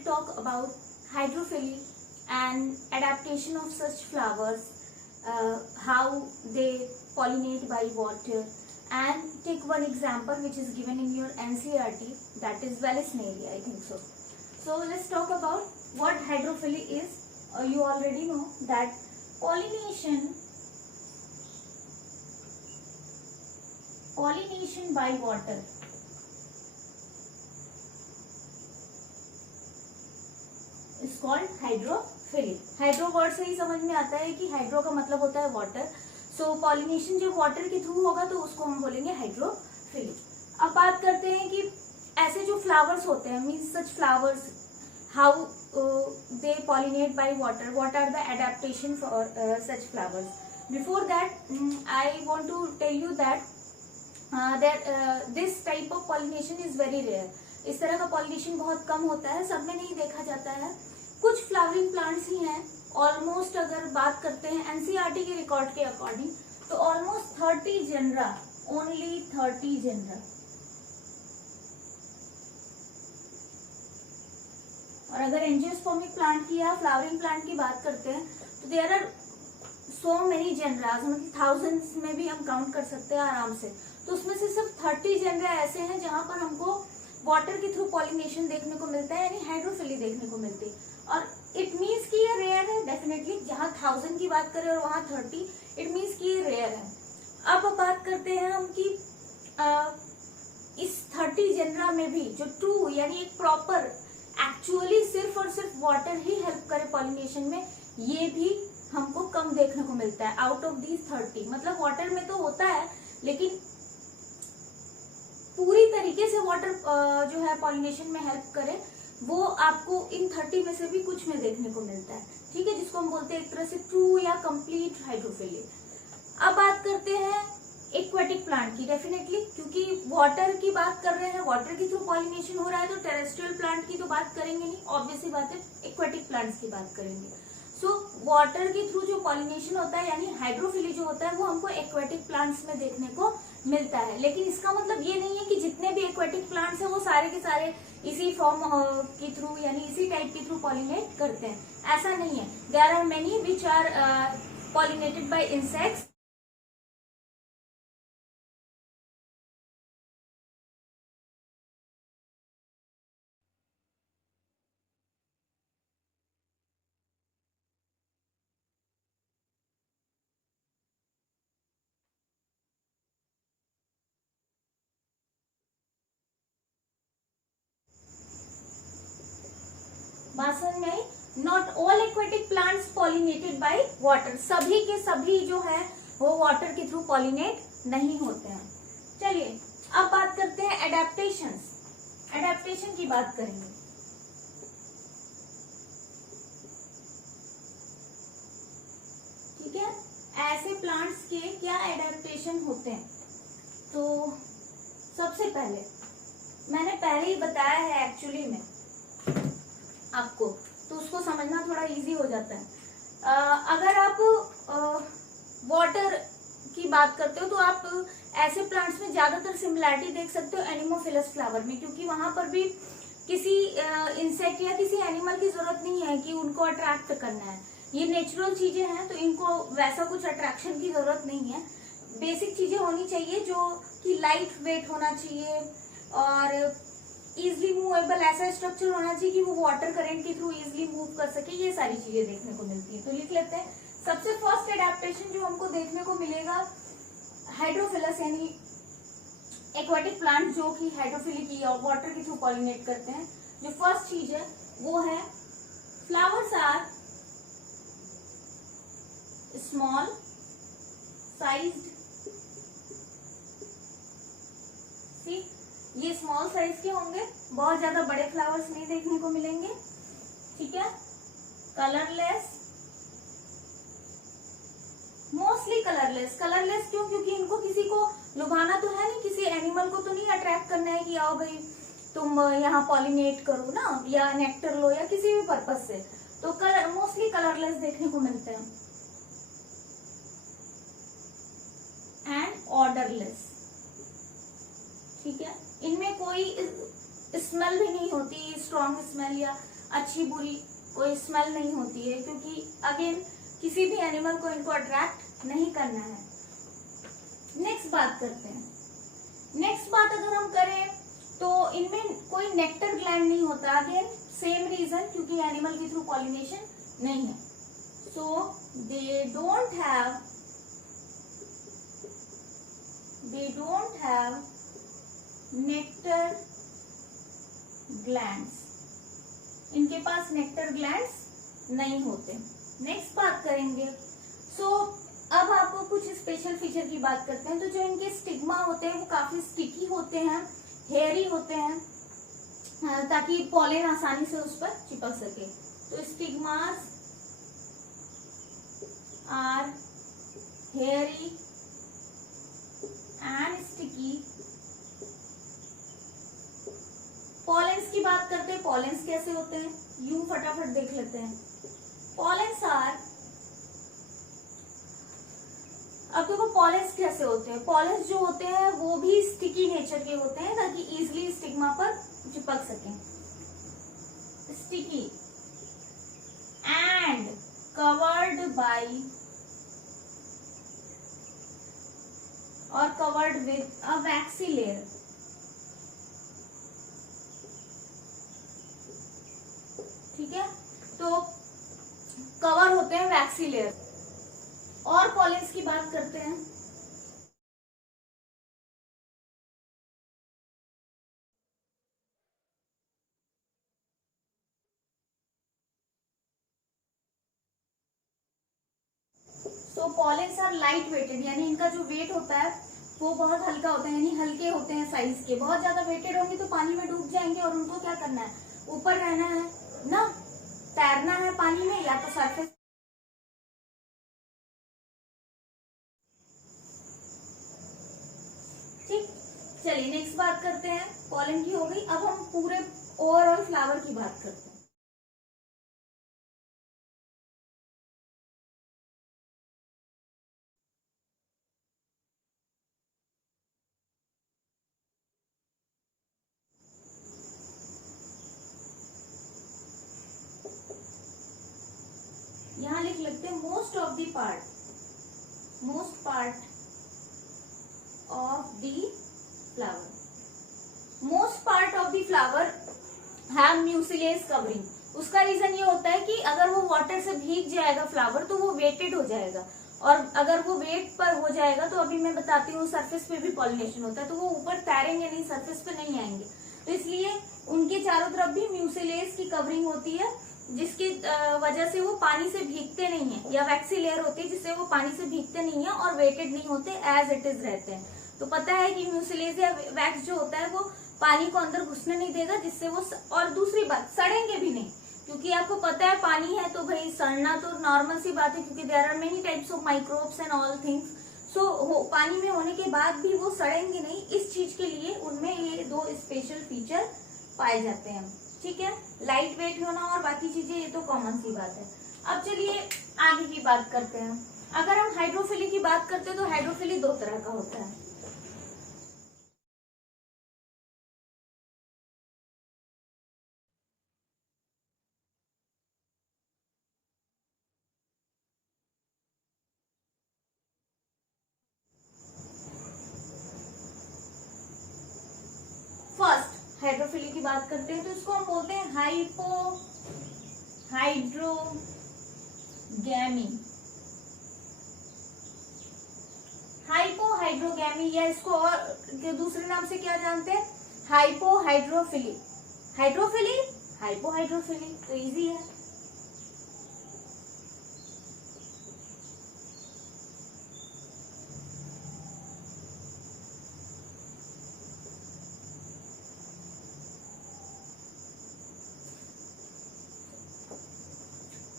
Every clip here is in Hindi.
will talk about hydrophily and adaptation of such flowers, how they pollinate by water, and take one example which is given in your NCERT, that is Vallisneria, I think so. So let's talk about what hydrophily is. You already know that pollination by water is called hydrophily. Hydro word से ही समझ में आता है कि हाइड्रो का मतलब होता है वाटर. सो पॉलिनेशन जब वाटर के थ्रू होगा तो उसको हम बोलेंगे हाइड्रोफिली. अब बात करते हैं कि ऐसे जो फ्लावर्स होते हैं, means such flowers, how they pollinate by water, what are the adaptation for such flowers. Before that, I want to tell you that this type of pollination is very rare. इस तरह का pollination बहुत कम होता है, सब में नहीं देखा जाता है. कुछ फ्लावरिंग प्लांट्स ही हैं. ऑलमोस्ट अगर बात करते हैं एनसीईआरटी के रिकॉर्ड के अकॉर्डिंग तो ऑलमोस्ट 30 जेनरा, ओनली 30 जेनरा. और अगर एंजियोस्पर्मिक प्लांट की या फ्लावरिंग प्लांट की बात करते हैं तो देयर आर सो मेनी जेनरास, मतलब थाउजेंड्स में भी हम काउंट कर सकते हैं आराम से. तो उसमें से सिर्फ 30 जेनरा ऐसे हैं जहां पर हमको वाटर के थ्रू पॉलिनेशन देखने को मिलता है, यानी हाइड्रोफिली देखने को मिलती है. और इट मीन्स कि ये रेयर है डेफिनेटली. जहां 1000 की बात करें और वहां 30, इट मीन्स कि ये रेयर है. अब बात करते हैं हम कि इस 30 जेनरा में भी जो ट्रू यानी एक प्रॉपर एक्चुअली सिर्फ और सिर्फ वाटर ही हेल्प करे पॉलिनेशन में, ये भी हमको कम देखने को मिलता है. आउट ऑफ दीज 30, मतलब वाटर में तो होता है लेकिन पूरी तरीके से वाटर जो है पॉलिनेशन में हेल्प करे, वो आपको इन 30 में से भी कुछ में देखने को मिलता है. ठीक है, जिसको हम बोलते हैं एक तरह से ट्रू या कंप्लीट हाइड्रोफिली. अब बात करते हैं एक्वेटिक प्लांट की. डेफिनेटली क्योंकि वाटर की बात कर रहे हैं, वाटर के थ्रू पॉलिनेशन हो रहा है, तो टेरेस्ट्रियल प्लांट की तो बात करेंगे नहीं, ऑब्वियस सी बात है. एक्वेटिक प्लांट्स की बात करेंगे. सो वाटर के थ्रू जो पॉलिनेशन होता है यानी हाइड्रोफिली जो होता है वो हमको एक्वेटिक प्लांट्स में देखने को मिलता है. लेकिन इसका मतलब ये नहीं है कि जितने भी एक्वेटिक प्लांट्स हैं वो सारे के सारे इसी फॉर्म के थ्रू यानी इसी टाइप के थ्रू पॉलिनेट करते हैं, ऐसा नहीं है. There are many which are pollinated by insects. बात में not all aquatic plants pollinated by water. सभी के सभी जो है वो वाटर के थ्रू पॉलिनेट नहीं होते हैं. चलिए अब बात करते हैं एडेप्टेशंस. एडेप्टेशन की बात करेंगे. ठीक है, ऐसे प्लांट्स के क्या एडेप्टेशन होते हैं. तो सबसे पहले मैंने पहले ही बताया है एक्चुअली में आपको, तो उसको समझना थोड़ा इजी हो जाता है. अगर आप वाटर की बात करते हो तो आप ऐसे प्लांट्स में ज्यादातर सिमिलैरिटी देख सकते हो एनिमोफिलस फ्लावर में, क्योंकि वहां पर भी किसी इंसेक्ट या किसी एनिमल की जरूरत नहीं है कि उनको अट्रैक्ट करना है. ये नेचुरल चीजें हैं तो इनको वैसा कुछ अट्रैक्शन की जरूरत नहीं है. बेसिक चीजें होनी चाहिए जो कि लाइट वेट होना चाहिए और इजिली मूवेबल, ऐसा स्ट्रक्चर होना चाहिए कि वो वाटर करंट के थ्रू इजिली मूव कर सके. ये सारी चीजें देखने को मिलती है. तो लिख लेते हैं. सबसे फर्स्ट एडेप्टेशन जो हमको देखने को मिलेगा हाइड्रोफिलस यानी एक्वेटिक प्लांट जो कि हाइड्रोफिली की और वाटर के थ्रू पॉलिनेट करते हैं. जो फर्स्ट चीज है वो है फ्लावर्स आर स्मॉल साइज्ड. सी, ये स्मॉल साइज के होंगे, बहुत ज्यादा बड़े फ्लावर्स नहीं देखने को मिलेंगे. ठीक है, कलरलेस, मोस्टली कलरलेस. कलरलेस क्यों? क्योंकि इनको किसी को लुभाना तो है नहीं, किसी एनिमल को तो नहीं अट्रैक्ट करना है कि आओ भाई तुम यहाँ पॉलिनेट करो ना, या नेक्टर लो, या किसी भी पर्पज से. तो मोस्टली कलरलेस देखने को मिलते हैं. And odourless. ठीक है, इनमें कोई स्मेल भी नहीं होती, स्ट्रॉन्ग स्मेल या अच्छी बुरी कोई स्मेल नहीं होती है, क्योंकि अगेन किसी भी एनिमल को इनको अट्रैक्ट नहीं करना है। नेक्स्ट बात करते हैं। नेक्स्ट बात अगर हम करें तो इनमें कोई नेक्टर ग्लैंड नहीं होता। अगेन सेम रीजन, क्योंकि एनिमल के थ्रू पॉलिनेशन नहीं है। So they don't have nectar glands, इनके पास नेक्टर ग्लैंड्स नहीं होते। नेक्स्ट बात करेंगे। अब आपको कुछ स्पेशल फीचर की बात करते हैं। तो जो इनके स्टिग्मा होते हैं वो काफी स्टिकी होते हैं, हेयरी होते हैं, ताकि पॉलन आसानी से उस पर चिपक सके। तो stigmas are hairy and sticky. Pollens की बात करते हैं। पॉलेंस कैसे होते हैं, यूं फटाफट देख लेते हैं। पॉलेंस आर, अब देखो पॉलेंस कैसे होते हैं। पॉलेंस जो होते हैं वो भी स्टिकी नेचर के होते हैं, ताकि इजिली स्टिग्मा पर चिपक सकें। स्टिकी एंड कवर्ड बाई और covered with a waxy layer. ठीक है, तो कवर होते हैं वैक्सी लेयर। और पॉलेंस की बात करते हैं। तो पॉलेंस आर लाइट वेटेड, यानी इनका जो वेट होता है वो बहुत हल्का होता है, यानी हल्के होते हैं साइज के। बहुत ज्यादा वेटेड होंगे तो पानी में डूब जाएंगे, और उनको क्या करना है, ऊपर रहना है ना, तैरना है पानी में, या तो सरफेस। ठीक, चलिए नेक्स्ट बात करते हैं। पॉलन की हो गई। अब हम पूरे ओवरऑल फ्लावर की बात करते हैं। यहां लिख लेते हैं most part of the flower. Most part of the flower have mucilage covering. उसका रीजन ये होता है कि अगर वो वाटर से भीग जाएगा फ्लावर तो वो वेटेड हो जाएगा, और अगर वो वेट पर हो जाएगा तो अभी मैं बताती हूँ सरफेस पे भी पॉलिनेशन होता है, तो वो ऊपर तैरेंगे नहीं, सरफेस पे नहीं आएंगे। तो इसलिए उनके चारों तरफ भी म्यूसिलेज की कवरिंग होती है, जिसकी वजह से वो पानी से भीगते नहीं है, या वैक्सी लेयर होती है जिससे वो पानी से भीगते नहीं है और वेटेड नहीं होते, एज इट इज रहते हैं। तो पता है कि म्यूसिलेज या वैक्स जो होता है वो पानी को अंदर घुसने नहीं देगा, जिससे वो और दूसरी बात सड़ेंगे भी नहीं, क्योंकि आपको पता है पानी है तो भाई सड़ना तो नॉर्मल सी बात है, क्योंकि there are many types of microbes and all things. So पानी में होने के बाद भी वो सड़ेंगे नहीं। इस चीज के लिए उनमें ये दो स्पेशल फीचर पाए जाते हैं। ठीक है, लाइट वेट होना और बाकी चीजें ये तो कॉमन सी बात है। अब चलिए आगे की बात करते हैं। अगर हम हाइड्रोफिली की बात करते हैं तो हाइड्रोफिली दो तरह का होता है। फर्स्ट हाइड्रोफिली की बात करते हैं तो इसको हम बोलते हैं हाइपोहाइड्रोगैमी। हाइपोहाइड्रोगैमी, या इसको और दूसरे नाम से क्या जानते हैं, हाइपोहाइड्रोफिली। हाइड्रोफिली, हाइपोहाइड्रोफिली, तो इजी है।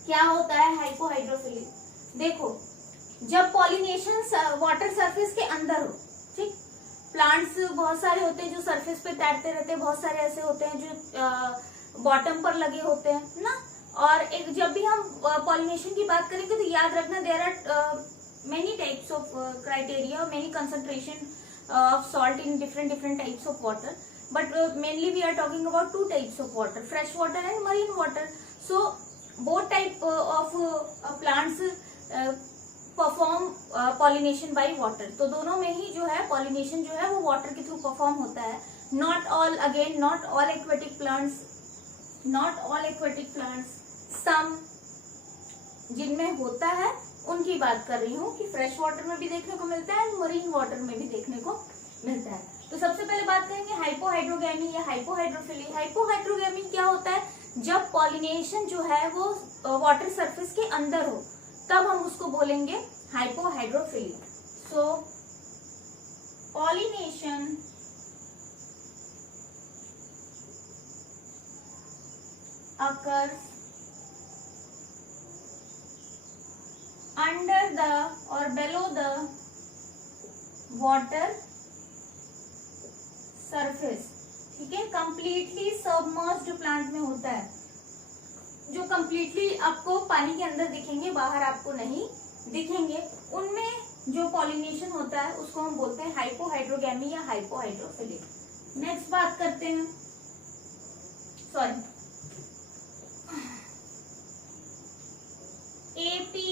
क्या होता है हाइपोहाइड्रोफिली? देखो, जब पॉलिनेशन वाटर सरफेस के अंदर हो, ठीक, प्लांट्स बहुत सारे होते हैं जो सरफेस पे तैरते रहते हैं, बहुत सारे ऐसे होते हैं जो बॉटम पर लगे होते हैं ना। और एक जब भी हम पॉलिनेशन की बात करेंगे तो याद रखना there are many types of criteria, many concentration of salt in different types of water. but mainly we are talking about two types of water, fresh water and marine water. So both type of plants perform pollination by water. तो दोनों में ही जो है पॉलिनेशन जो है वो वाटर के थ्रू परफॉर्म होता है. Not all, again not all aquatic plants, not all aquatic plants, some जिनमें होता है उनकी बात कर रही हूँ कि फ्रेश वाटर में भी देखने को मिलता है, मरीन वाटर में भी देखने को मिलता है. तो सबसे पहले बात करेंगे हाइपोहाइड्रोगैमी या हाइपोहाइड्रोफिली. हाइपोहाइड्रोगैमी क्या होता है? जब पॉलिनेशन जो है वो वाटर सरफेस के अंदर हो तब हम उसको बोलेंगे hypohydrophily. So pollination occurs under the or below the water surface. ठीक है, कंप्लीटली सबमर्ज्ड प्लांट में होता है, जो कंप्लीटली आपको पानी के अंदर दिखेंगे, बाहर आपको नहीं दिखेंगे. उनमें जो पॉलिनेशन होता है उसको हम बोलते हैं हाइपोहाइड्रोगैमी या हाइपोहाइड्रोफिली. नेक्स्ट बात करते हैं, सॉरी, एपी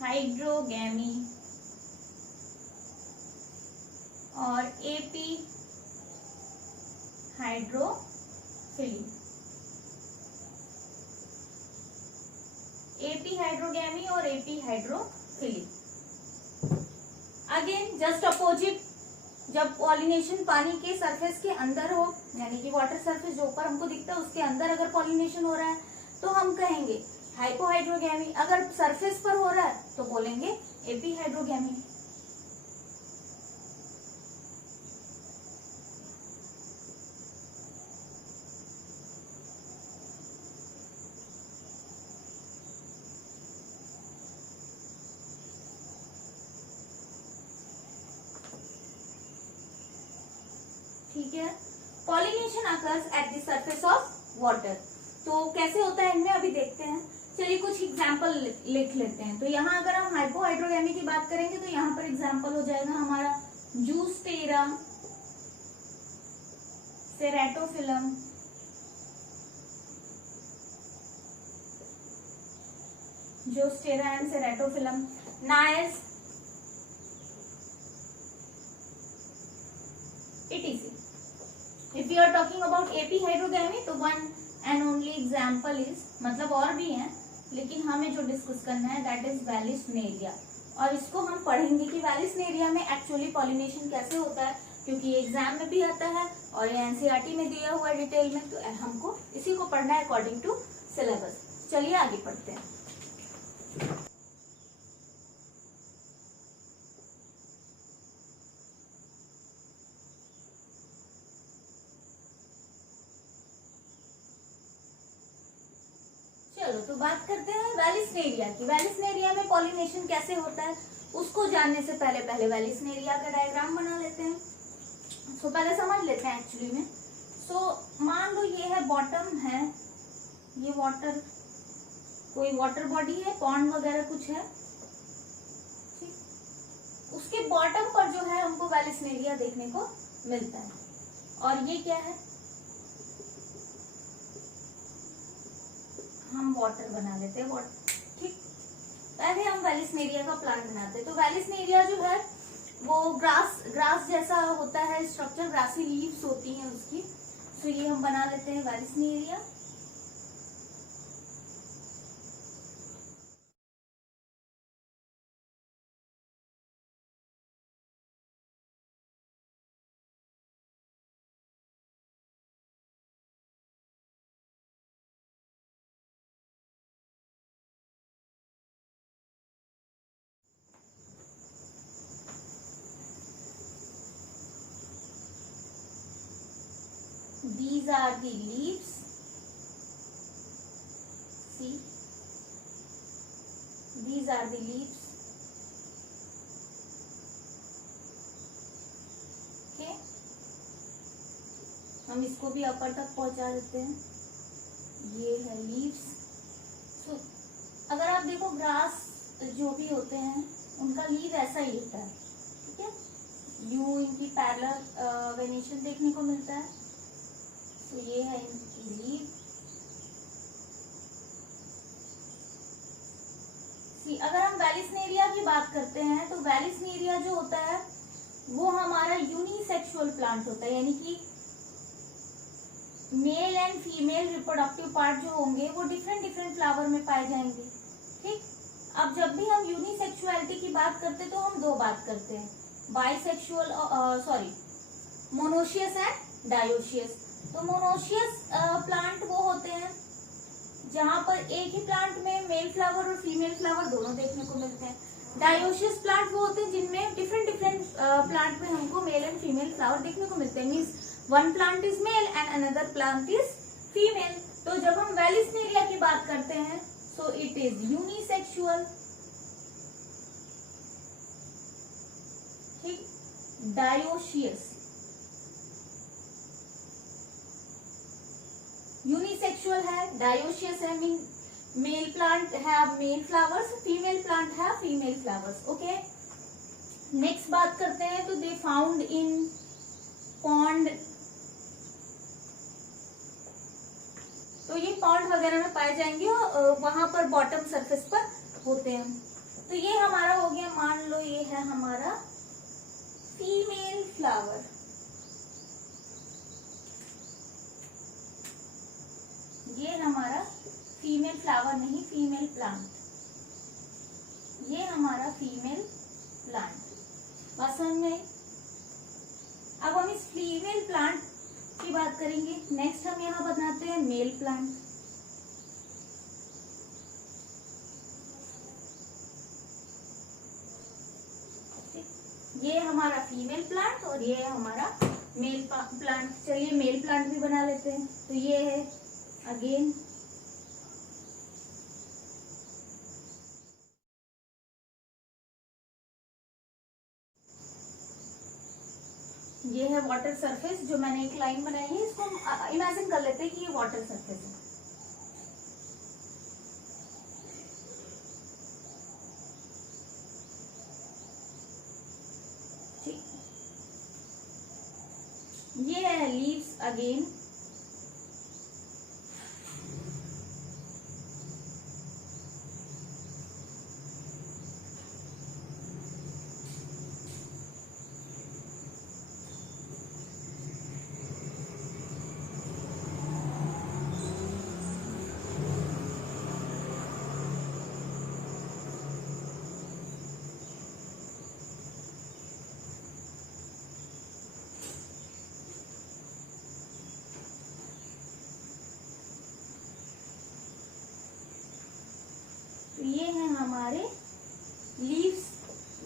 हाइड्रोगैमी और एपी हाइड्रोफिली. एपी हाइड्रोगैमी और AP hydrophily again just opposite. जब पॉलिनेशन पानी के सरफेस के अंदर हो, यानी कि वाटर सरफेस जो ऊपर हमको दिखता है उसके अंदर अगर पॉलिनेशन हो रहा है तो हम कहेंगे हाइपोहाइड्रोगैमी. अगर सरफेस पर हो रहा है तो बोलेंगे एपी हाइड्रोगैमी. ठीक है, pollination occurs at the surface of water. तो कैसे होता है इनमें अभी देखते हैं. चलिए कुछ एग्जाम्पल लिख लेते हैं. तो यहाँ अगर हम हाइपोहाइड्रोगैमी की बात करेंगे तो यहाँ पर एग्जाम्पल हो जाएगा हमारा Zostera, Ceratophyllum, Zostera and Ceratophyllum, Najas, etc. If we are talking about epihydrogamy तो one and only example is, मतलब और भी हैं लेकिन हमें जो डिस्कस करना है दैट इज वैलिसनेरिया. और इसको हम पढ़ेंगे कि वैलिसनेरिया में एक्चुअली पॉलिनेशन कैसे होता है, क्योंकि ये एग्जाम में भी आता है और ये एनसीईआरटी में दिया हुआ है डिटेल में. तो हमको इसी को पढ़ना है अकॉर्डिंग टू सिलेबस. चलिए आगे पढ़ते हैं. चलो तो बात करते हैं वैलिसनेरिया की. वैलिसनेरिया में पॉलिनेशन कैसे होता है उसको जानने से पहले वैलिसनेरिया का डायग्राम बना लेते हैं. सो पहले समझ लेते हैं एक्चुअली में. सो मान लो ये है बॉटम है, ये वाटर, कोई वाटर बॉडी है, पॉन्ड वगैरह कुछ है, ठीक. उसके बॉटम पर जो है हमको वैलिसनेरिया देखने को मिलता है. और ये क्या है, हम वाटर बना लेते हैं, ठीक. पहले हम वैलिसनेरिया का प्लांट बनाते हैं. तो वैलिसनेरिया जो है वो ग्रास जैसा होता है स्ट्रक्चर, ग्रासी लीव्स होती हैं उसकी. तो ये हम बना लेते हैं Vallisneria. These are the leaves. See, these are the leaves. Okay, हम इसको भी अपर तक पहुंचा देते हैं. ये है लीव्स. So, अगर आप देखो ग्रास जो भी होते हैं उनका लीव ऐसा ही होता है, ठीक है. यूं इनकी पैरेलल वेनेशन देखने को मिलता है। तो ये है इनकी लीफ। अगर हम वेलिस्नेरिया की बात करते हैं तो वेलिस्नेरिया जो होता है वो हमारा यूनिसेक्सुअल प्लांट होता है, यानी कि male and female reproductive part जो होंगे वो डिफरेंट डिफरेंट फ्लावर में पाए जाएंगे। ठीक, अब जब भी हम यूनिसेक्सुअलिटी की बात करते हैं तो हम दो बात करते हैं, बाइसेक्सुअल मोनोशियस एंड डायोशियस। तो मोनोशियस प्लांट वो होते हैं जहां पर एक ही प्लांट में मेल फ्लावर और फीमेल फ्लावर दोनों देखने को मिलते हैं। डायोशियस प्लांट वो होते हैं जिनमें डिफरेंट डिफरेंट प्लांट में हमको मेल एंड फीमेल फ्लावर देखने को मिलते हैं, means one plant is male and another plant is female. तो जब हम वेलिस्नेरिया की बात करते हैं सो इट इज यूनिसेक्सुअल। ठीक, डायोशियस यूनिसेक्सुअल है, डायोशियस है, mean male plant have male flowers, female plant have female flowers. Okay, next बात करते हैं तो दे फाउंड इन पॉन्ड। तो ये पॉन्ड वगैरह में पाए जाएंगे और वहां पर बॉटम सरफेस पर होते हैं। तो ये हमारा हो गया, मान लो ये है हमारा फीमेल फ्लावर। ये हमारा फीमेल फ्लावर नहीं, फीमेल प्लांट। ये हमारा फीमेल प्लांट, बात समझ में आई? अब हम इस फीमेल प्लांट की बात करेंगे। नेक्स्ट हम यहाँ बनाते हैं मेल प्लांट। ये हमारा फीमेल प्लांट और ये है हमारा मेल प्लांट। चलिए मेल प्लांट भी बना लेते हैं। तो ये है अगेन ये है वाटर सरफेस, जो मैंने एक लाइन बनाई है, इसको हम इमेजिन कर लेते हैं कि ये वाटर सरफेस है। ठीक, ये है लीव्स अगेन। ये है हमारे लीव्स,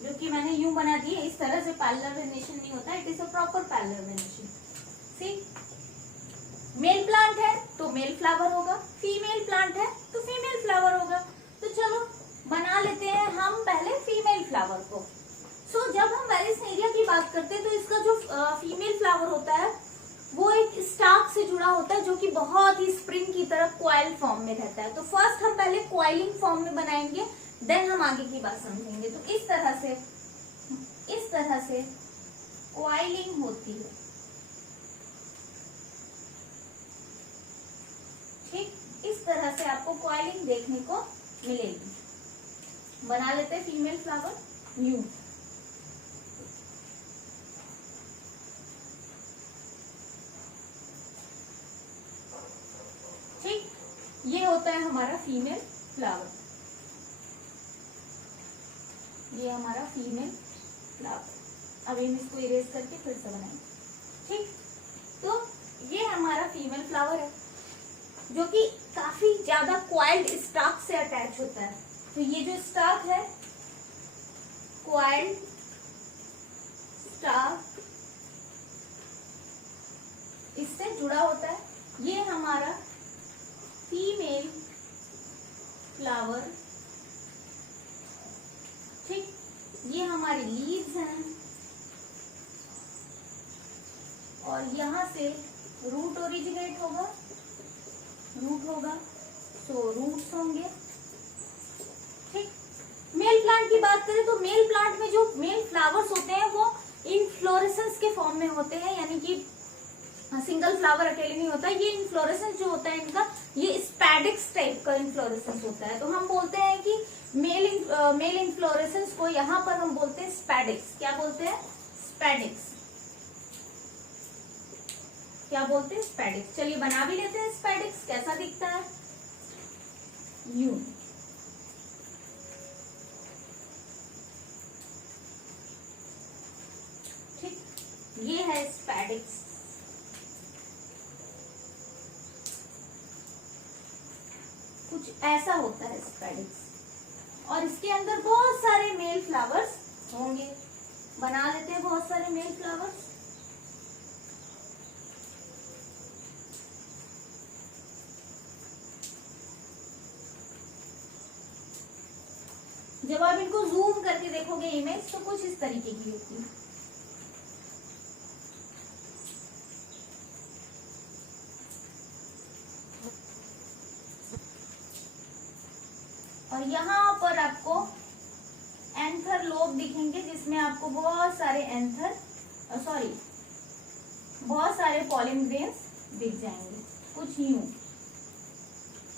जो कि मैंने यूं बना दिए। इस तरह से पैरेलल वेनेशन नहीं होता, it is a proper parallel venation. See, male plant है तो मेल फ्लावर होगा, फीमेल प्लांट है तो फीमेल फ्लावर होगा। तो चलो बना लेते हैं हम पहले फीमेल फ्लावर को। सो जब हम वेलिस्नेरिया की बात करते हैं तो इसका जो फीमेल फ्लावर होता है वो एक स्टार्क से जुड़ा होता है, जो कि बहुत ही स्प्रिंग की तरह क्वाइल फॉर्म में रहता है। तो फर्स्ट हम पहले क्वाइलिंग फॉर्म में बनाएंगे, देन हम आगे की बात समझेंगे। तो इस तरह से क्वाइलिंग होती है। ठीक, इस तरह से आपको क्वाइलिंग देखने को मिलेगी। बना लेते हैं फीमेल फ्लावर न्यू। ये होता है हमारा फीमेल फ्लावर, ये हमारा फीमेल फ्लावर। अब हम इसको इरेज करके फिर से बनाएंगे। ठीक, तो ये हमारा फीमेल फ्लावर है जो कि काफी ज्यादा क्वाइल्ड स्टार्क से अटैच होता है। तो ये जो स्टार्क है, क्वाइल्ड स्टार्क, इससे जुड़ा होता है। ये हमारा फीमेल फ्लावर। ठीक, ये हमारी लीव्स हैं और यहां से रूट ओरिजिनेट होगा, सो रूट्स होंगे। ठीक, मेल प्लांट की बात करें तो मेल प्लांट में जो मेल फ्लावर्स होते हैं वो इनफ्लोरेसेंस के फॉर्म में होते हैं, यानी कि सिंगल फ्लावर अकेले नहीं होता। ये इनफ्लोरेसेंस जो होता है इनका, ये स्पैडिक्स टाइप का इनफ्लोरेसेंस होता है। तो हम बोलते हैं कि मेल इनफ्लोरेसेंस को यहाँ पर हम बोलते हैं स्पैडिक्स। क्या बोलते हैं? स्पैडिक्स। क्या बोलते हैं? स्पैडिक्स। चलिए बना भी लेते हैं स्पैडिक्स। कैसा दिखता है? यूं। ठीक, ये है स्पैडिक्स। कुछ ऐसा होता है स्पैडिक्स, और इसके अंदर बहुत सारे मेल फ्लावर्स होंगे। बना लेते हैं बहुत सारे मेल फ्लावर्स। जब आप इनको जूम करके देखोगे इमेज, तो कुछ इस तरीके की होती है। और यहाँ पर आपको एंथर लोब दिखेंगे, जिसमें आपको बहुत सारे बहुत सारे पॉलिन ग्रेन्स दिख जाएंगे, कुछ यूं।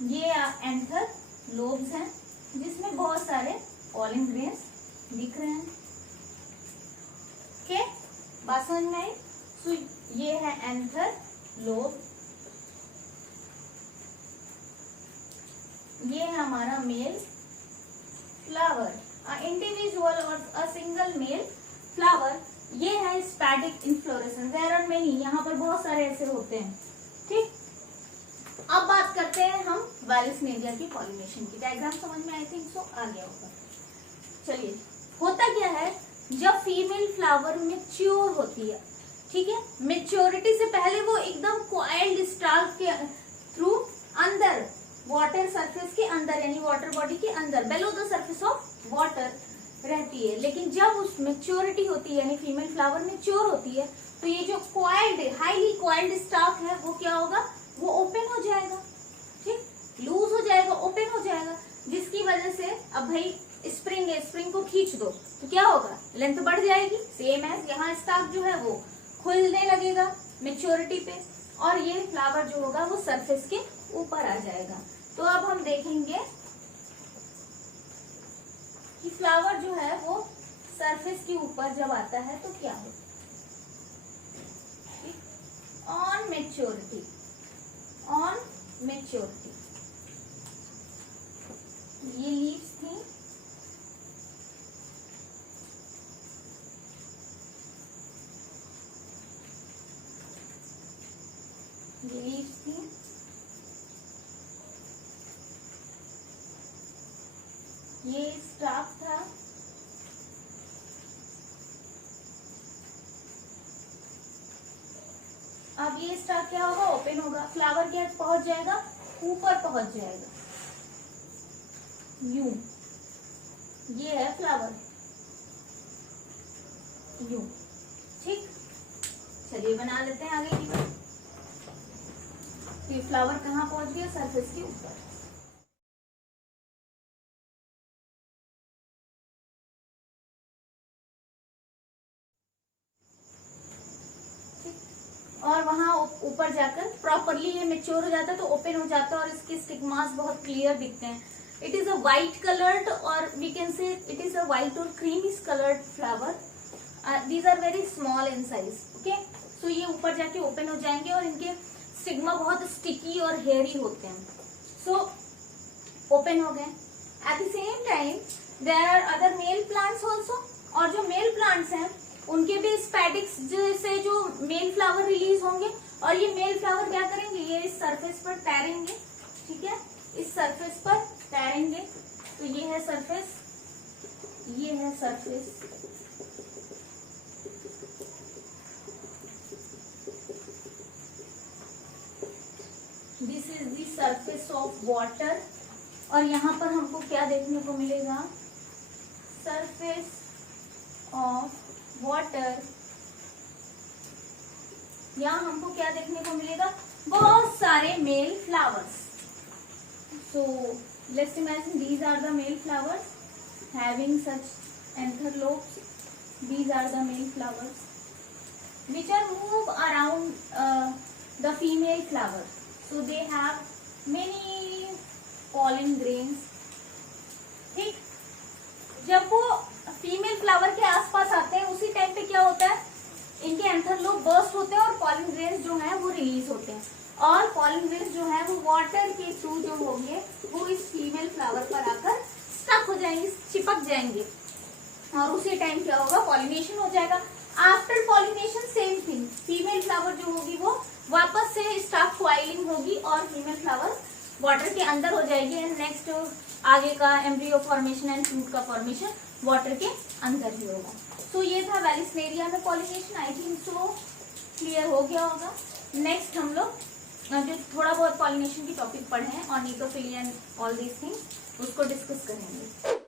ये एंथर लोब्स हैं, जिसमें बहुत सारे पॉलिन ग्रेन्स दिख रहे हैं। ओके, बात समझ में आई? सो ये है एंथर लोब, ये है हमारा मेल फ्लावर, इंडिविजुअल और अ सिंगल मेल फ्लावर। ये है स्पैडिक इनफ्लोरेसेंस। देयर आर मेनी, यहाँ पर बहुत सारे ऐसे होते हैं। ठीक, अब बात करते हैं हम वायलिसनेरिया की पॉलिनेशन की। डायग्राम समझ में आई थिंक सो आ गया होगा। चलिए, होता क्या है जब फीमेल फ्लावर मैच्योर होती है, ठीक है, मैच्योरिटी से पहले वो एकदम कॉइल्ड स्टाल्क के थ्रू अंदर वाटर सरफेस के अंदर, यानी वाटर बॉडी के अंदर, बेलो द सरफेस ऑफ वाटर रहती है। लेकिन जब उस मैच्योरिटी होती है, यानी फीमेल फ्लावर मैच्योर होती है, तो ये जो कॉइल्ड, हाईली कॉइल्ड स्टाल्क है, वो क्या होगा? वो ओपन हो जाएगा। ठीक, लूज हो जाएगा, ओपन हो जाएगा, जिसकी वजह से अब भाई स्प्रिंग है, स्प्रिंग को खींच दो तो क्या होगा? लेंथ बढ़ जाएगी। सेम एज यहाँ स्टाल्क जो है वो खुलने लगेगा मैच्योरिटी पे, और ये फ्लावर जो होगा वो सरफेस के ऊपर आ जाएगा। तो अब हम देखेंगे कि फ्लावर जो है वो सरफेस के ऊपर जब आता है तो क्या होता है। ऑन मैच्योरिटी, ऑन मैच्योरिटी, ये लीव्स थी, ये लीव्स थी, ये स्टाफ था, अब ये स्टाफ क्या होगा? ओपन होगा। फ्लावर क्या पहुंच जाएगा? ऊपर पहुंच जाएगा, यूं। ये है फ्लावर, यूं। ठीक, चलिए बना लेते हैं आगे की बात। तो फ्लावर कहाँ पहुंच गया? सरफेस के ऊपर। और वहां ऊपर जाकर प्रॉपरली ये मेच्योर हो जाता है, तो ओपन हो जाता है, और इसके स्टिग्मास बहुत क्लियर दिखते हैं। It is a white coloured, और we can say it is a white और creamy coloured flower. These are very small in size. Okay, so ये ऊपर जाके ओपन हो जाएंगे, और इनके स्टिग्मा बहुत स्टिकी और हेयरी होते हैं। सो ओपन हो गए। At the same time there are other male plants also, और जो मेल प्लांट्स हैं उनके भी स्पैडिक्स से जो मेल फ्लावर रिलीज होंगे, और ये मेल फ्लावर क्या करेंगे? ये इस सरफेस पर तैरेंगे। ठीक है, इस सरफेस पर तैरेंगे। तो ये है सरफेस, ये है surface, this is the surface of water. और यहाँ पर हमको क्या देखने को मिलेगा? Surface of water. यहाँ हमको क्या देखने को मिलेगा? बहुत सारे male flowers. So let's imagine these are the male flowers having such anther lobes. these are the male flowers which are move around the female flower, so they have many pollen grains. ठीक, जब वो फीमेल फ्लावर के आसपास आते हैं उसी टाइम पे क्या होता है, इनके एंथर लोब बर्स्ट होते हैं और पॉलन ग्रेन्स जो है वो रिलीज होते हैं, और पॉलन ग्रेन्स जो है वो वाटर के थ्रू जो होंगे वो इस फीमेल फ्लावर पर आकर स्टक हो जाएंगे, चिपक जाएंगे, और उसी टाइम क्या होगा, पॉलिनेशन हो जाएगा। After pollination same thing, female flower जो होगी वो वापस से स्टॉक क्वाइलिंग होगी और फीमेल फ्लावर वाटर के अंदर हो जाएगी, एंड नेक्स्ट आगे का एम्ब्रियो फॉर्मेशन एंड फ्रूट का फॉर्मेशन वाटर के अंदर ही होगा। तो ये था वेलिस्नेरिया में pollination, I think so clear हो गया होगा। नेक्स्ट हम लोग जो थोड़ा बहुत पॉलिनेशन की टॉपिक पढ़े हैं, ornithophily and all these things, उसको डिस्कस करेंगे।